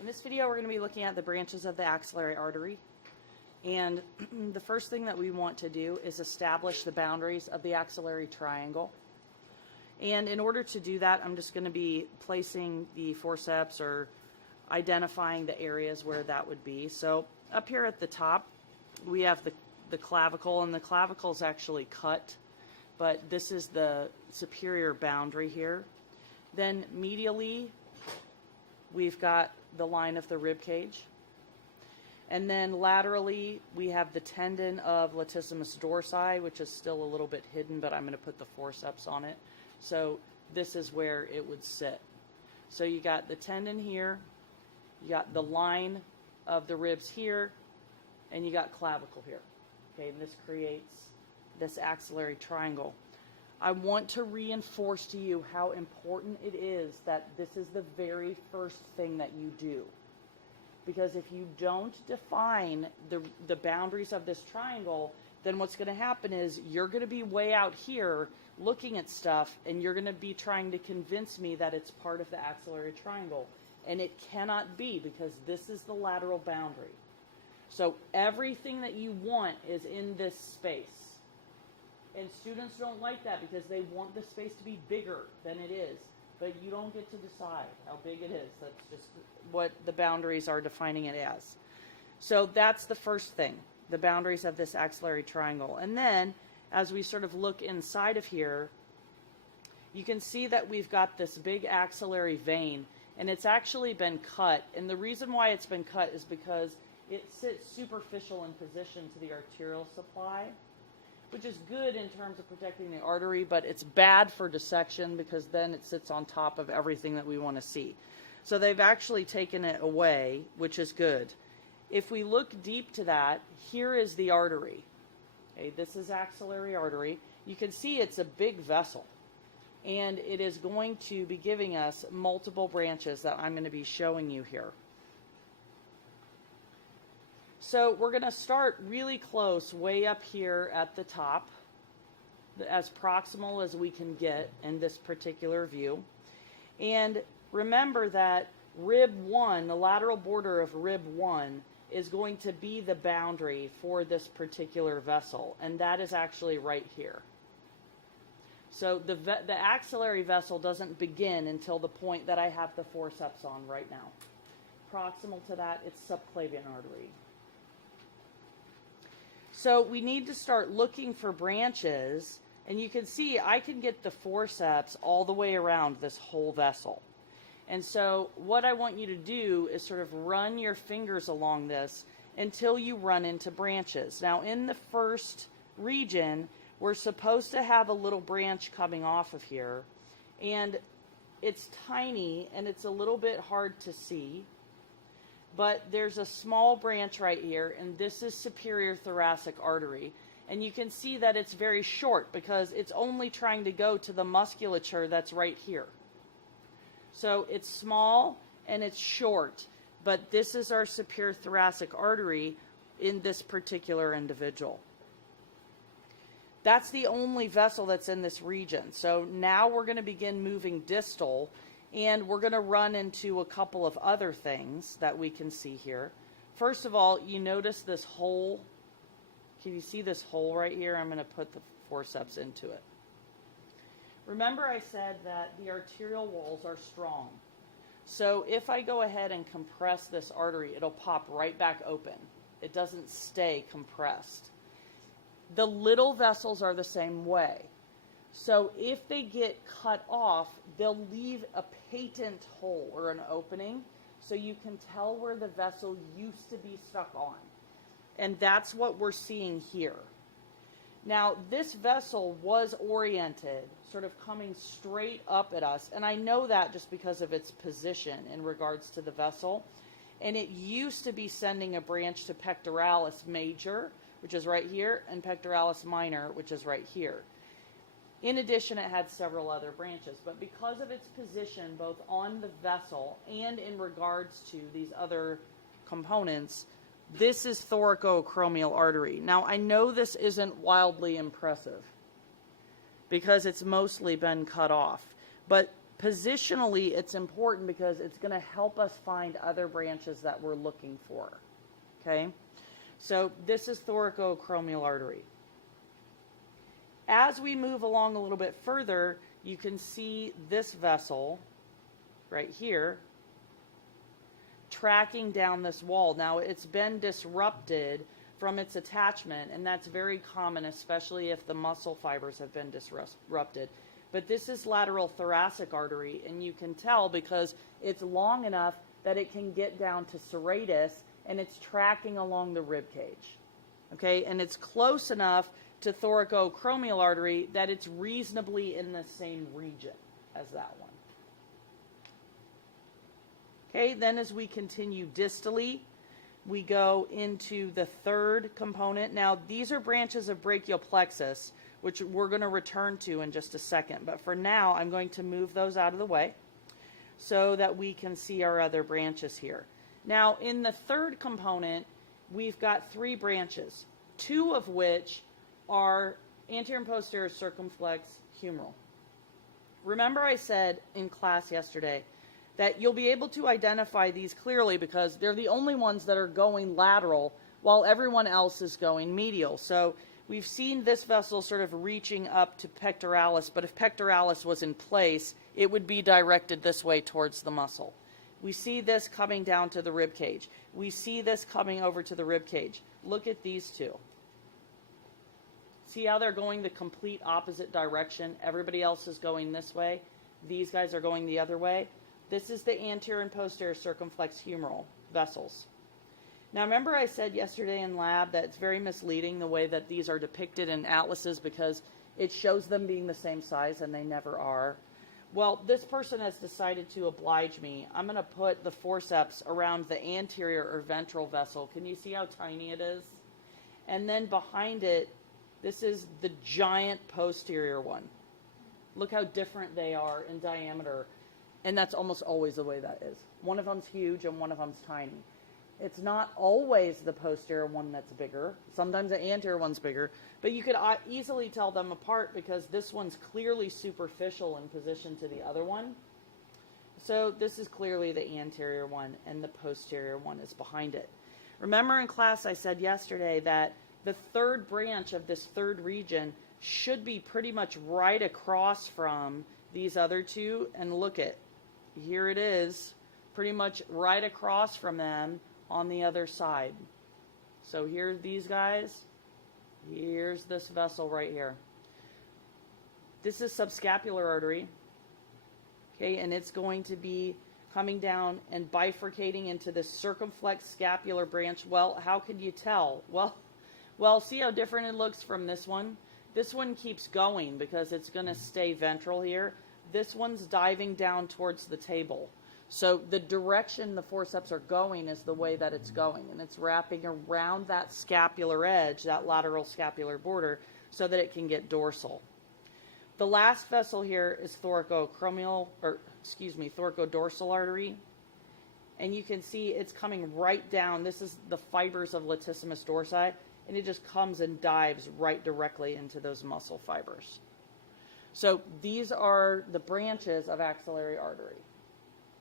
In this video, we're going to be looking at the branches of the axillary artery. And the first thing that we want to do is establish the boundaries of the axillary triangle. And in order to do that, I'm just going to be placing the forceps or identifying the areas where that would be. So up here at the top, we have the clavicle, and the clavicle is actually cut, but this is the superior boundary here. Then medially, we've got the line of the rib cage. And then laterally, we have the tendon of latissimus dorsi, which is still a little bit hidden, but I'm going to put the forceps on it. So this is where it would sit. So you got the tendon here, you got the line of the ribs here, and you got clavicle here. Okay, and this creates this axillary triangle. I want to reinforce to you how important it is that this is the very first thing that you do. Because if you don't define the boundaries of this triangle, then what's going to happen is you're going to be way out here looking at stuff, and you're going to be trying to convince me that it's part of the axillary triangle. And it cannot be, because this is the lateral boundary. So everything that you want is in this space. And students don't like that because they want the space to be bigger than it is. But you don't get to decide how big it is. That's just what the boundaries are defining it as. So that's the first thing, the boundaries of this axillary triangle. And then, as we sort of look inside of here, you can see that we've got this big axillary vein, and it's actually been cut. And the reason why it's been cut is because it sits superficial in position to the arterial supply, which is good in terms of protecting the artery, but it's bad for dissection because then it sits on top of everything that we want to see. So they've actually taken it away, which is good. If we look deep to that, here is the artery. Okay, this is axillary artery. You can see it's a big vessel, and it is going to be giving us multiple branches that I'm going to be showing you here. So we're going to start really close, way up here at the top, as proximal as we can get in this particular view. And remember that rib 1, the lateral border of rib 1, is going to be the boundary for this particular vessel, and that is actually right here. So the axillary vessel doesn't begin until the point that I have the forceps on right now. Proximal to that, it's subclavian artery. So we need to start looking for branches, and you can see I can get the forceps all the way around this whole vessel. And so what I want you to do is sort of run your fingers along this until you run into branches. Now in the first region, we're supposed to have a little branch coming off of here, and it's tiny and it's a little bit hard to see. But there's a small branch right here, and this is superior thoracic artery. And you can see that it's very short because it's only trying to go to the musculature that's right here. So it's small and it's short, but this is our superior thoracic artery in this particular individual. That's the only vessel that's in this region. So now we're going to begin moving distal, and we're going to run into a couple of other things that we can see here. First of all, you notice this hole. Can you see this hole right here? I'm going to put the forceps into it. Remember I said that the arterial walls are strong. So if I go ahead and compress this artery, it'll pop right back open. It doesn't stay compressed. The little vessels are the same way. So if they get cut off, they'll leave a patent hole or an opening so you can tell where the vessel used to be stuck on. And that's what we're seeing here. Now, this vessel was oriented, sort of coming straight up at us, and I know that just because of its position in regards to the vessel. And it used to be sending a branch to pectoralis major, which is right here, and pectoralis minor, which is right here. In addition, it had several other branches, but because of its position, both on the vessel and in regards to these other components, this is thoracoacromial artery. Now, I know this isn't wildly impressive because it's mostly been cut off, but Positionally, it's important because it's going to help us find other branches that we're looking for. Okay? So this is thoracoacromial artery. As we move along a little bit further, you can see this vessel right here tracking down this wall. Now, it's been disrupted from its attachment, and that's very common, especially if the muscle fibers have been disrupted. But this is lateral thoracic artery, and you can tell because it's long enough that it can get down to serratus, and it's tracking along the rib cage. Okay, and it's close enough to thoracoacromial artery that it's reasonably in the same region as that one. Okay, then as we continue distally, we go into the third component. Now, these are branches of brachial plexus, which we're going to return to in just a second. But for now, I'm going to move those out of the way so that we can see our other branches here. Now, in the third component, we've got 3 branches, 2 of which are anterior and posterior circumflex humeral. Remember I said in class yesterday that you'll be able to identify these clearly because they're the only ones that are going lateral while everyone else is going medial. So we've seen this vessel sort of reaching up to pectoralis, but if pectoralis was in place, it would be directed this way towards the muscle. We see this coming down to the rib cage. We see this coming over to the rib cage. Look at these 2. See how they're going the complete opposite direction? Everybody else is going this way. These guys are going the other way. This is the anterior and posterior circumflex humeral vessels. Now, remember I said yesterday in lab that it's very misleading the way that these are depicted in atlases because it shows them being the same size and they never are. Well, this person has decided to oblige me. I'm going to put the forceps around the anterior or ventral vessel. Can you see how tiny it is? And then behind it, this is the giant posterior one. Look how different they are in diameter. And that's almost always the way that is. One of them's huge and one of them's tiny. It's not always the posterior one that's bigger. Sometimes the anterior one's bigger. But you could easily tell them apart because this one's clearly superficial in position to the other one. So this is clearly the anterior one and the posterior one is behind it. Remember in class I said yesterday that the third branch of this third region should be pretty much right across from these other 2. And look at, here it is, pretty much right across from them on the other side. So here's these guys. Here's this vessel right here. This is subscapular artery. Okay, and it's going to be coming down and bifurcating into this circumflex scapular branch. Well, how could you tell? Well, see how different it looks from this one? This one keeps going because it's going to stay ventral here. This one's diving down towards the table. So the direction the forceps are going is the way that it's going. And it's wrapping around that scapular edge, that lateral scapular border, so that it can get dorsal. The last vessel here is thoracodorsal artery. And you can see it's coming right down. This is the fibers of latissimus dorsi. And it just comes and dives right directly into those muscle fibers. So these are the branches of axillary artery.